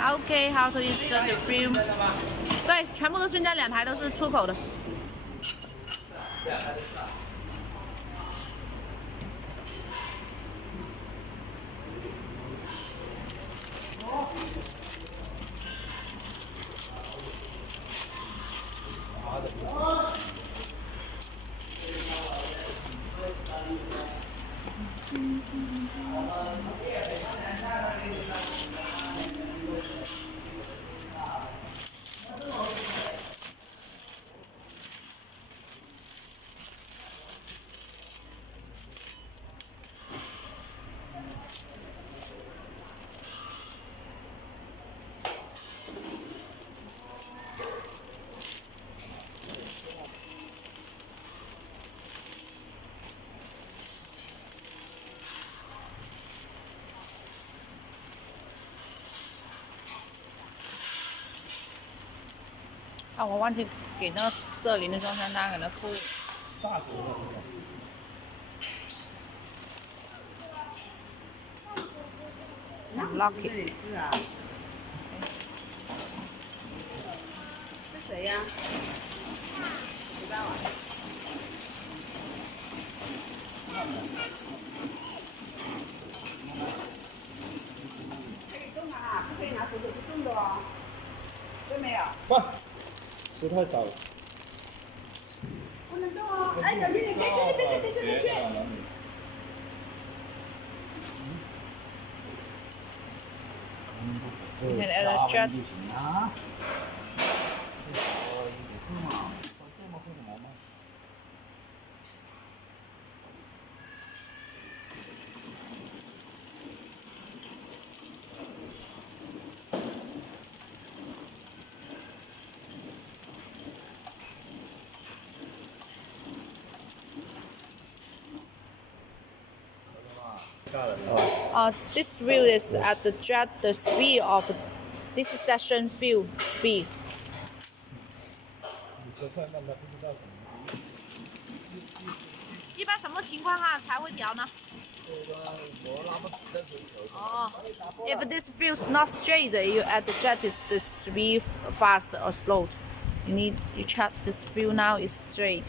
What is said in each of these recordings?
OK, how to insert the film？ 对，全部都是这两台都是出口的。啊，我忘记给那个色林的装箱单给那扣。大头的。Lock it。这里是啊。是谁呀？不知道啊。可以动啊，不可以拿手肘去动的哦。对没有？不，吃太少了。不能动哦！哎，小弟，你别去！你看那个卷。This wheel is at the jet the speed of this section fuel speed. 一般什么情况下才会调呢？哦 ，If this fuel is not straight, you at the jet is the speed fast or slow. You check this fuel now is straight.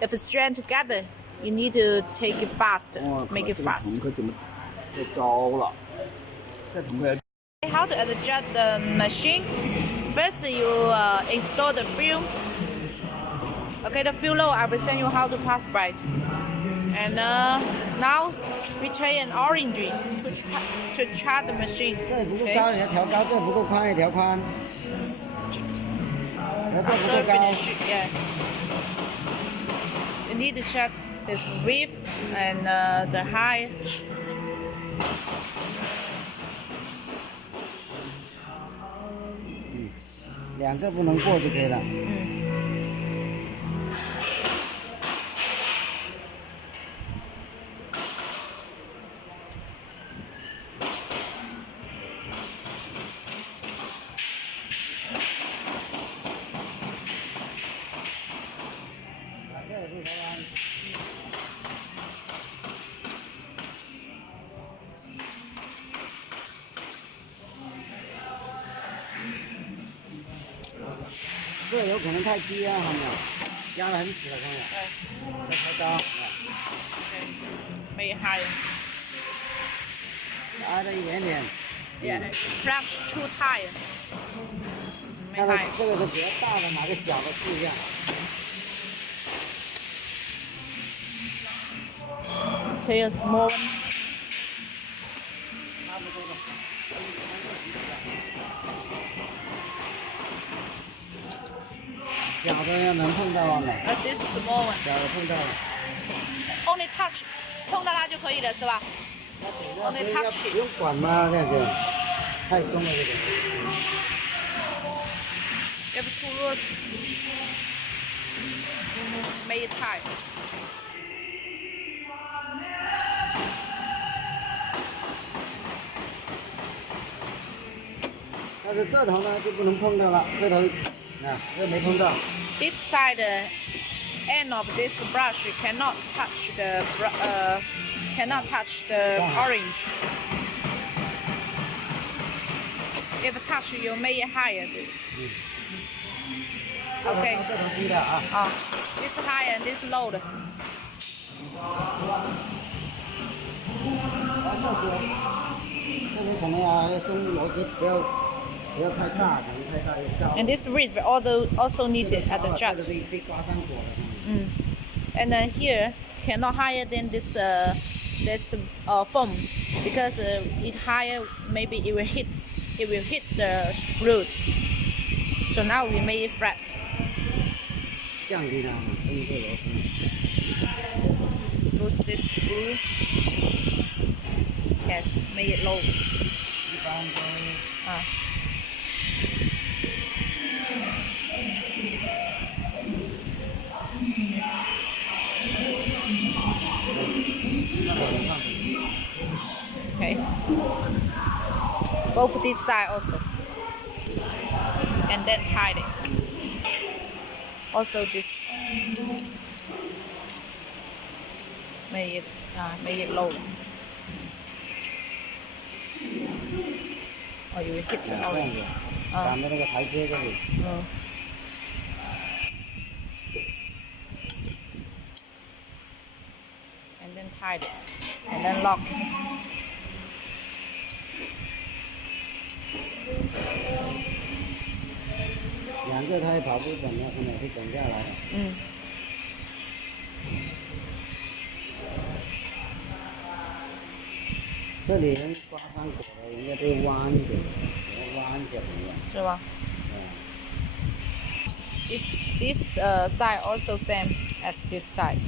If it's joined together, you need to take it fast, make it fast. 太高了，这桶可 How to adjust the machine? First, you install the fuel. Okay, the fuel load, I will send you how to pass by. And now we try an orange to charge the machine. 这不够高，你要调高；这不够宽，也调宽。这不够 After 高。 finish, yeah. You need to check this width and the height. 两个不能过就可以了。这也不调弯。这有可能太低啊，看没有？压得很死了，看没有？再调高。Make it higher. 挨了一点点。Yeah, press too tight. 看看这个是比较大的，哪个小的试一下。Take a small one. 差不多了。小的要能碰到啊没？ This small one. 小的碰到了。Only touch. 碰到它就可以了，是吧？Only touch. 不用管吗？这个太松了，这个。If too loose, make it tight. 但是这头呢就不能碰到了，这头啊这没碰到。This side end of this brush cannot touch the orange. If touch, you make it higher. Okay. 这头低的啊。This high and this low 的。这里可能要松螺丝，不要太大，可能太大就掉。 And this wrist also need it at the jut. 被刮伤过的。And then here cannot higher than this foam because it higher maybe it will hit the root. So now we make it flat. 降低它嘛，松这螺丝。Lose this screw. Yes, make it low. 一般都。Okay. Both this side also. And then tie it. Also this. Make it low. Or you will hit the 这样 orange. 子，赶在那个台阶这里。And then tie it. And then lock.两个胎跑不等要可能会等下来的。这里人刮伤果了，人家都弯一点，弯下来。是吧？This side also same as this side.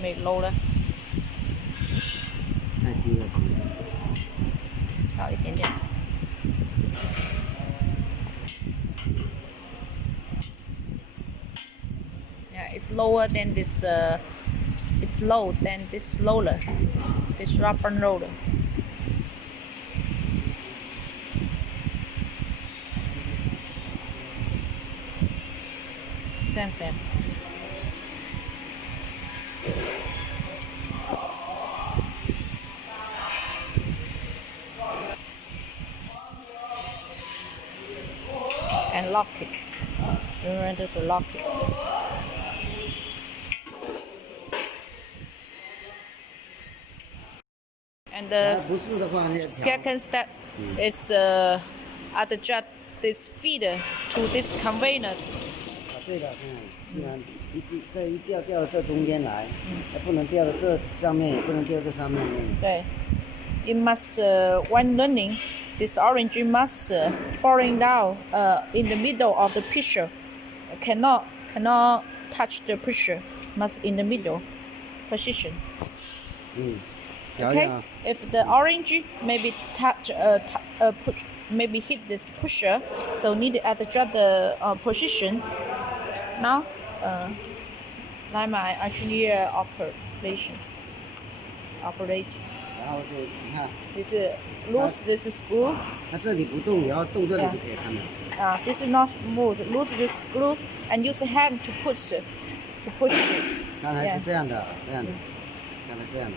Make lower. 太低了，好一点点。Yeah, it's lower than this. It's low than this roller. This rubber roller. Same. And lock it. Remember to lock it. And the 不是的话，那条 second step is adjust this feeder to this conveyor. 对的，既然这一掉到这中间来，不能掉到这上面，也不能掉到这上面。对 It must when running, this orange must falling down in the middle of the pusher. Cannot touch the pusher. Must in the middle position. 调一 Okay. 下。 If the orange maybe touch push, maybe hit this pusher, so need to adjust the position. Now, like my engineer operation. 然后就你看， This is loose this screw. 它这里不动，也要动这里就可以看到。This is not smooth. Lose this screw and use hand to push it. 刚才是这样的，这样的，刚才这样的。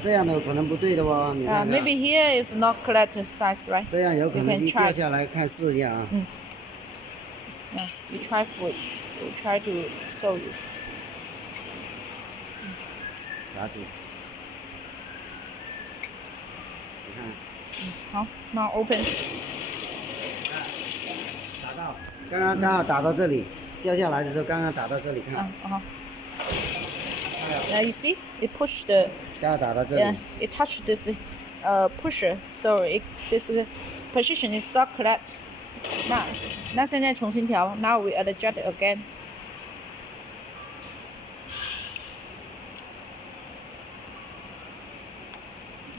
这样的可能不对的哦，你看看。 Maybe here is not correct size, right? 这样有可 You 能 can 就掉 try. 下来，看试一下啊。You try for it. We try to show you. 打住。你看。好 Now open. 打到，刚好打到这里，掉下来的时候刚刚打到这里，看。Now you see, it pushed the. 刚好打到这 Yeah, 里。 it touched this pusher, so this position is not correct. 那现在重新调。Now we adjust it again.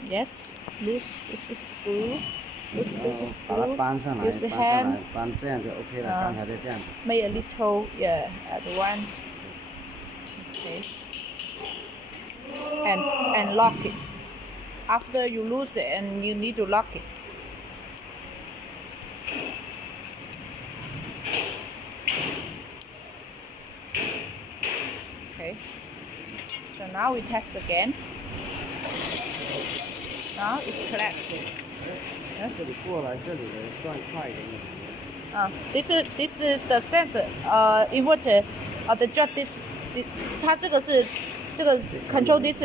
Yes, loose this screw. Loose this 把它 screw. 搬上来， Use 搬 the 上来 hand.，搬这样就 OK 了。刚才的这样子。 Make a little at one. Okay. And lock it. After you lose it, and you need to lock it. Okay. So now we test again. Now it's collapsing. 这里过来，这里的转快一点。this is the sensor inverter the jet它这个是control this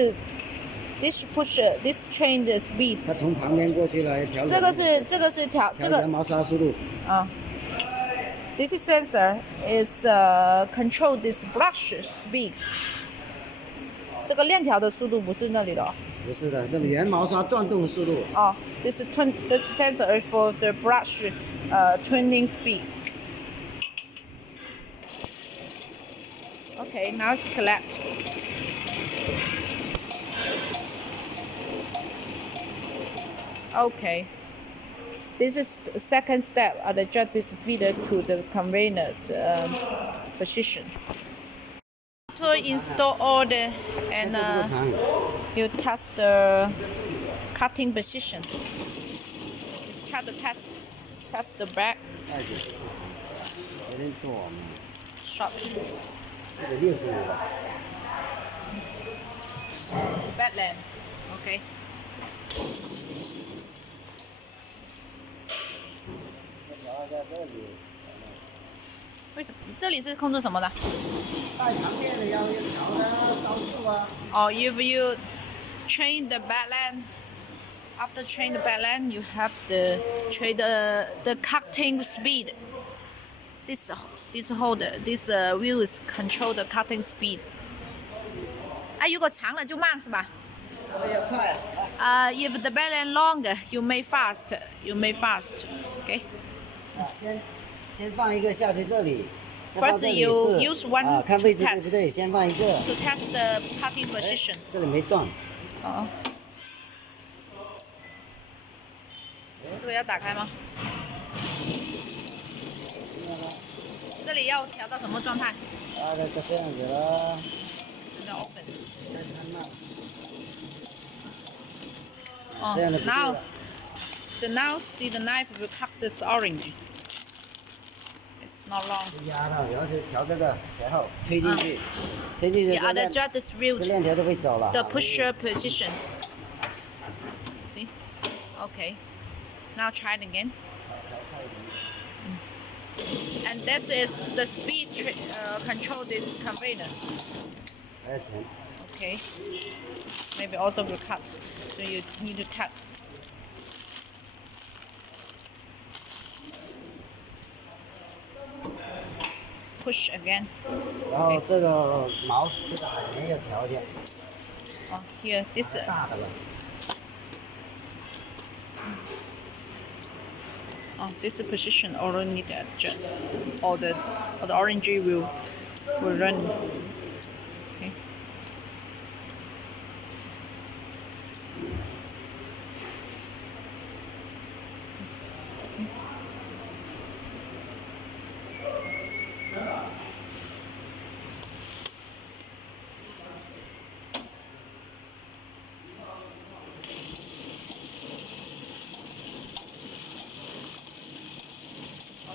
push this change the speed。它从旁边过去来调。这个是调这个圆毛砂速度。This sensor is control this brush speed。这个链条的速度不是那里的哦。不是的，这圆毛刷转动的速度。哦，this sensor is for the brush turning speed. Okay, now it's collect. Okay. This is the second step. Adjust this feeder to the convenient position. To install all the and you test the cutting position. You test the back. 有点短嘛。Short. 这个65吧。Backland. Okay. 在这里。为什么这里是控制什么的？带长链的要调的高速啊。Oh, if you train the backland, after train the backland, you have to train the cutting speed. This holder, this wheel is control the cutting speed. 如果长了就慢是吧？长了要快啊。If the backland longer, you may fast. Okay. 先放一个下去这里。First, you use one 看位置 to 对不 test 对？先放一个。to test the cutting position. 这里没转。哦。这个要打开吗？这里要调到什么状态？这样子了。这叫 open。再看慢。哦这样的不对了。now see the knife will cut this orange. It's not long. 压到，然后就调这个前后推进去，推进去。Yeah, adjust this wheel 这链条就会走了。 the pusher position. See? Okay. Now try it again. And this is the speed control this conveyor. 还要沉。 Okay. Maybe also will cut. So you need to test. Push again. 然后这个毛，这个海绵要调一下。Oh, here, this. 大的了。Oh, this position already need to adjust, or the orange will run. Okay.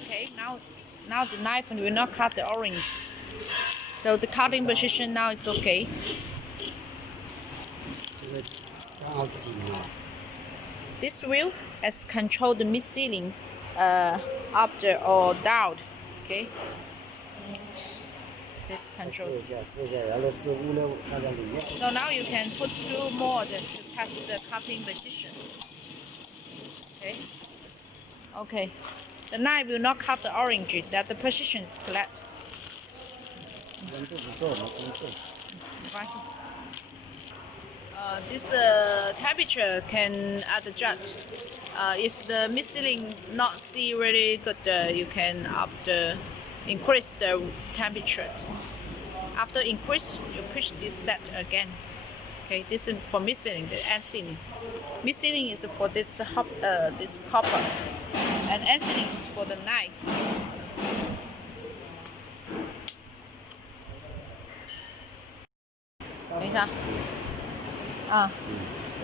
Okay, now the knife will not cut the orange. So the cutting position now is okay. 这个刚好紧了。This wheel has controlled the mis-sealing up or down. Okay. This 试 control. 一下，试一下，然后试5、6，看看里面。So now you can put 2 more to test the cutting position. Okay. Okay. The knife will not cut the orange. That the position is correct. 温度不够，没温度。没关系。This temperature can adjust. If the mis-sealing not see really good, you can increase the temperature. After increase, you push this set again. Okay, this is for mis-sealing, the end sealing. Mis-sealing is for this copper, and end sealing is for the knife. 等一下。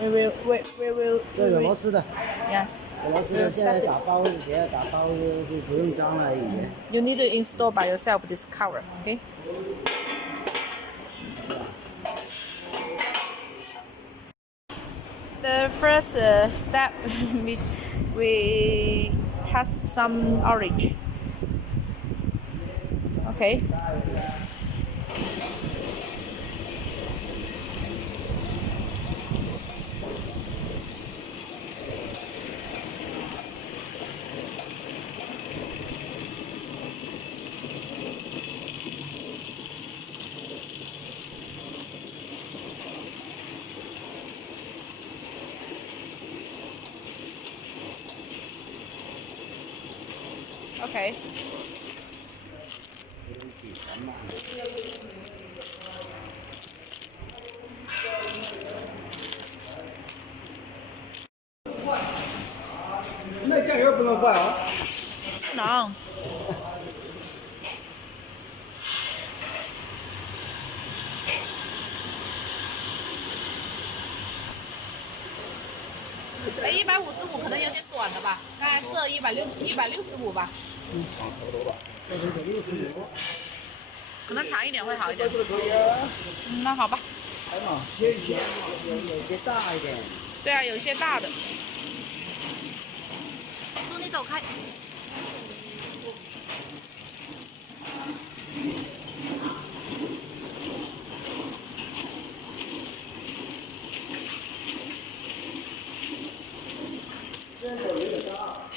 we will. 这有螺丝的。 Yes. 有螺丝的，现在打包给它打包就不用脏了已经。You need to install by yourself this cover, okay? The first step we test some orange. Okay. Okay. 有点紧张嘛。那酱油不能换啊。不能。哎，155可能有点短了吧？那设165吧。差不多吧。这是165。可能长一点会好一点。这个可以啊。那好吧。哎嘛，切一切。有些大一点。对啊，有一些大的。叔，你走开。这手有点大。